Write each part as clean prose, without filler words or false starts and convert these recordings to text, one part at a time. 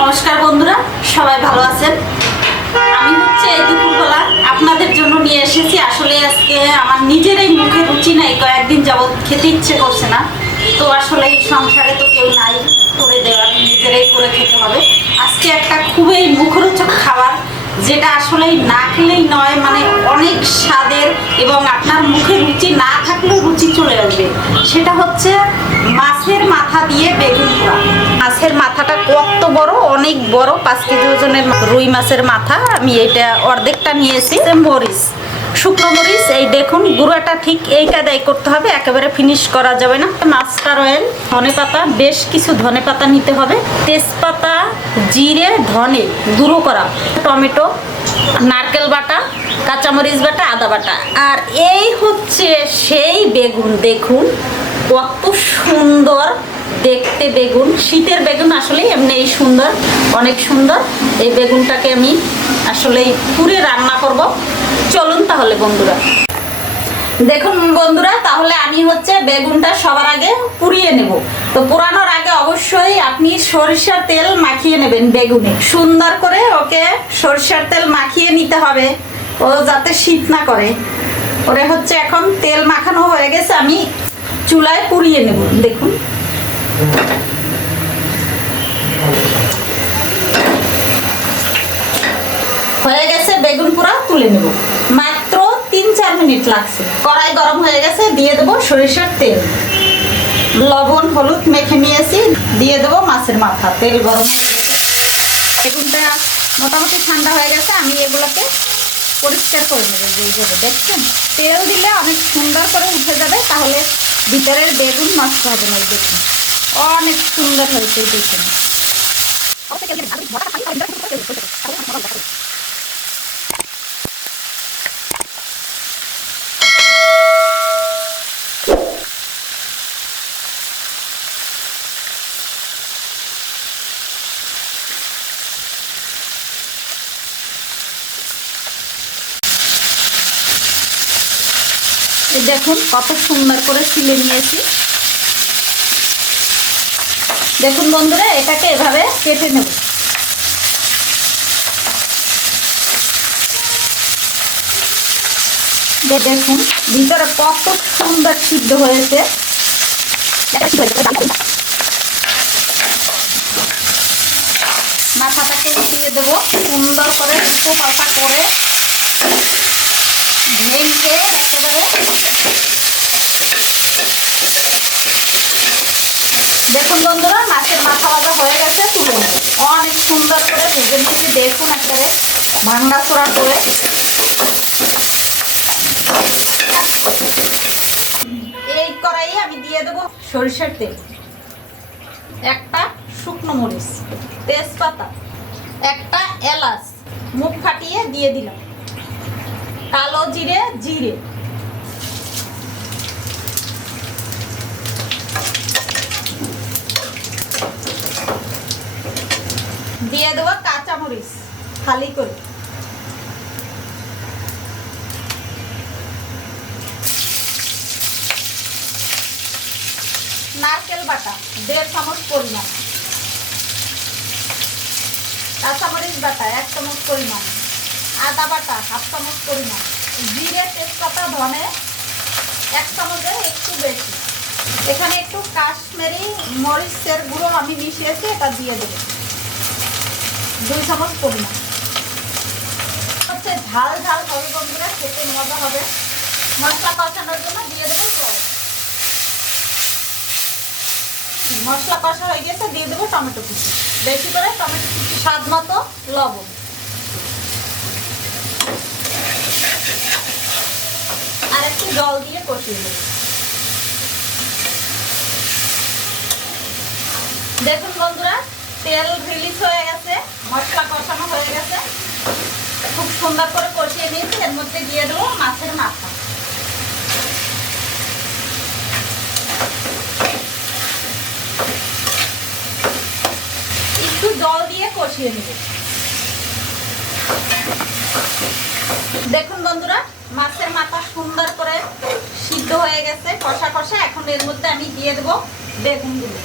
নমস্কার বন্ধুরা, সবাই ভালো আছেন। আমি হচ্ছে এই দুপুরবেলা আপনাদের জন্য নিয়ে এসেছি। আসলে আজকে আমার নিজেরই মুখে রুচি নাই, কয়েকদিন যাবৎ খেতে ইচ্ছে করছে না। তো আসলে এই সংসারে তো কেউ নাই করে দেওয়ার, নিজেরাই করে খেতে হবে। আজকে একটা খুবই মুখরোচক খাবার, যেটা আসলে না খেলেই নয়, মানে অনেক স্বাদের এবং আপনার মুখে রুচি না থাকলেও রুচি চলে আসবে। সেটা হচ্ছে মাছের মাথা দিয়ে বেগুন পোড়া। মাছের মাথাটা কত বড়, অনেক বড়, 5 কেজি ওজনের রুই মাছের মাথা। আমি এটা অর্ধেকটা নিয়েছি। মরিচ, শুকনো মরিচ, এই দেখুন গুঁড়াটা ঠিক এই কায়দায় করতে হবে, একেবারে ফিনিশ করা যাবে না। মাস্টার অয়েল, ধনেপাতা, বেশ কিছু ধনেপাতা নিতে হবে, তেজপাতা, জিরে, ধনে গুঁড়ো করা, টমেটো, নারকেল বাটা, কাঁচামরিচ বাটা, আদা বাটা। আর এই হচ্ছে সেই বেগুন। দেখুন কত সুন্দর দেখতে বেগুন। শীতের বেগুন আসলে এমনি সুন্দর, অনেক সুন্দর। এই বেগুনটাকে আমি আসলে পুরে রান্না করব। চলুন তাহলে বন্ধুরা। দেখুন বন্ধুরা, তাহলে আমি হচ্ছে বেগুনটা সবার আগে পুড়িয়ে নেব। তো পোড়ানোর আগে অবশ্যই আপনি সরিষার তেল মাখিয়ে নেবেন বেগুনে, সুন্দর করে ওকে সরিষার তেল মাখিয়ে নিতে হবে, ও যাতে শীত না করে। ওরে হচ্ছে এখন তেল মাখানো হয়ে গেছে, আমি চুলায় পুড়িয়ে নেব। দেখুন হয়ে গেছে, বেগুন পোড়া তুলে নেব। মাত্র 3-4 মিনিট লাগছে। কড়াই গরম হয়ে গেছে, দিয়ে দেবো সরিষার তেল, লবণ হলুদ মেখে নিয়েছি, দিয়ে দেবো মাছের মাথা। তেল গরম হয়ে গেছে, বেগুনটা মোটামুটি ঠান্ডা হয়ে গেছে। আমি এগুলোকে পরিষ্কার করে নেবো। যেইভাবে দেখছেন, তেল দিলে অনেক সুন্দর করে উঠে যাবে, তাহলে ভিতরের বেগুন নষ্ট হবে না। দেখুন অনেক সুন্দর হয়েছে। দেখুন দেখুন কত সুন্দর করে ছিলে নিয়েছি। দেখুন বন্ধুরা, এটাকে এভাবে কেটে নেব। দেখুন ভিতরে কত সুন্দর সিদ্ধ হয়েছে। মাথাটাকে উঠিয়ে দেবো, সুন্দর করে একটু পাল্টা করে ভেঙে একেবারে। দেখুন বন্ধুরা, মাছের মাথা ভাজা হয়ে গেছে, তুলে নেব। অনেক সুন্দর করে ভেজে নিয়েছি। দেখুন একেবারে ভাঙ্গা চোরা করে। এই কড়াইয়ে আমি দিয়ে দেবো সরিষার তেল, একটা শুকনো মরিচ, তেজপাতা, একটা এলাচ মুখ ফাটিয়ে দিয়ে দিলাম, কালো জিরে, জিরে, দিয়ে দেবো কাঁচামরিচ খালি করে, নারকেল বাটা 1.5 চামচ পরিমাণ, কাঁচামরিচ বাটা 1 চামচ পরিমাণ, আদা বাটা 1/2 চামচ পরিমাণ, জিরে, তেজপাতা, ধনে 1 চামচের একটু বেশি। এখানে একটু কাশ্মীরি মরিচের গুঁড়ো আমি মিশিয়েছি, এটা দিয়ে দেবো 2 চামচ পরিমাণ। হচ্ছে ঝাল ঝাল হবে বন্ধুরা, খেতে মজা হবে। মশলা কষানোর জন্য দিয়ে দেবো জল। মশলা কষা হয়ে গেছে, দিয়ে দেবো টমেটো কুচি, বেশি করে টমেটো কুচি, স্বাদ মতো লবণ, আর একটু জল দিয়ে কষিয়ে দেবো। দেখুন বন্ধুরা, তেল রিলিজ হয়ে গেছে, মশলা কষানো হয়ে গেছে, খুব সুন্দর করে কষিয়ে নিয়েছি। এর মধ্যে দিয়ে দেবো মাছের মাথা। একটু জল দিয়ে কষিয়ে নেব। দেখুন বন্ধুরা, মাছের মাথা সুন্দর করে সিদ্ধ হয়ে গেছে, কষা কষা। এখন এর মধ্যে আমি দিয়ে দেবো বেগুনগুলো।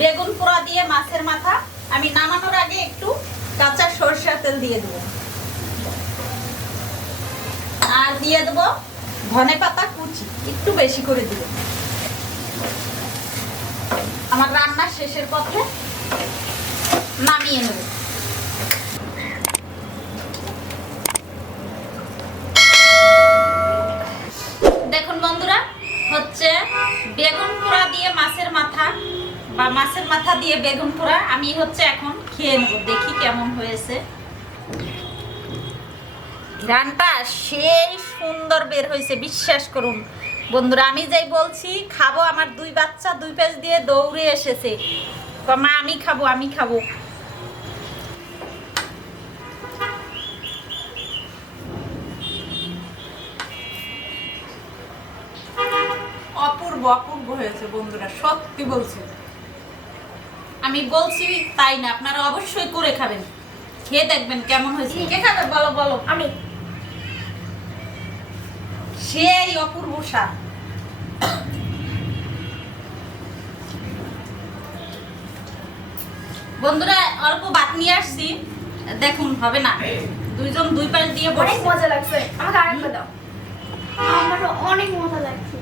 বেগুন পোড়া দিয়ে মাছের মাথা। আমি নামানোর আগে একটু কাঁচা সরষের তেল দিয়ে দেবো, আর দিয়ে দেবো ধনেপাতা কুচি, একটু বেশি করে দিব। আমার রান্না শেষের পথে, নামিয়ে নেব। দেখুন বন্ধুরা, হচ্ছে বেগুন পোড়া দিয়ে মাছের মাথা বা মাছের মাথা দিয়ে বেগুন পোড়া। আমি হচ্ছে এখন খেয়ে নেব, দেখি কেমন হয়েছে। ঘ্রাণটা সেই সুন্দর বের হয়েছে, বিশ্বাস করুন বন্ধুরা। আমি যাই বলছি খাবো, আমার 2 বাচ্চা 2 পাশ দিয়ে দৌড়ে এসেছে, মা আমি খাবো আমি খাবো। অপূর্ব অপূর্ব হয়েছে বন্ধুরা, সত্যি বলছি। আমি বলছি তাই না, আপনারা অবশ্যই করে খাবেন, খেয়ে দেখবেন কেমন হয়েছে। কে খাবে বলো বলো? আমি। সেই অপূর্ব স্বাদ। বন্ধুরা অল্প ভাত নিয়ে আসছি, দেখুন হবে না, 2 জন 2 পাশ দিয়ে অনেক বসে। মজা লাগছে, আমাকে আরেকটা দাও। আমারও অনেক মজা লাগছে।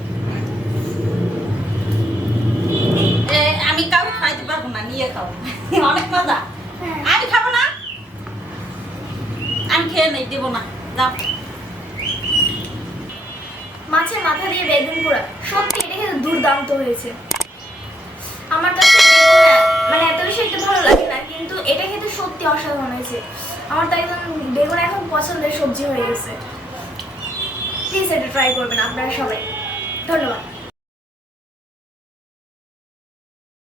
আমি কাউ খাইতে পারবো না, নিয়ে খাও। অনেক মজা। হ্যাঁ। আমি খাবো না, আমি খেয়ে নেই, দেবো না, দাও। মাছের মাথা দিয়ে বেগুন পোড়া, সত্যি এটা কিন্তু দুর্দান্ত হয়েছে। আমার কাছে বেগুন মানে এত বেশি একটা ভালো লাগে না, কিন্তু এটা কিন্তু সত্যি অসাধারণ হয়েছে। আমার তো একদম বেগুন এখন পছন্দের সবজি হয়ে গেছে। প্লিজ এটা ট্রাই করবেন আপনারা সবাই। ধন্যবাদ।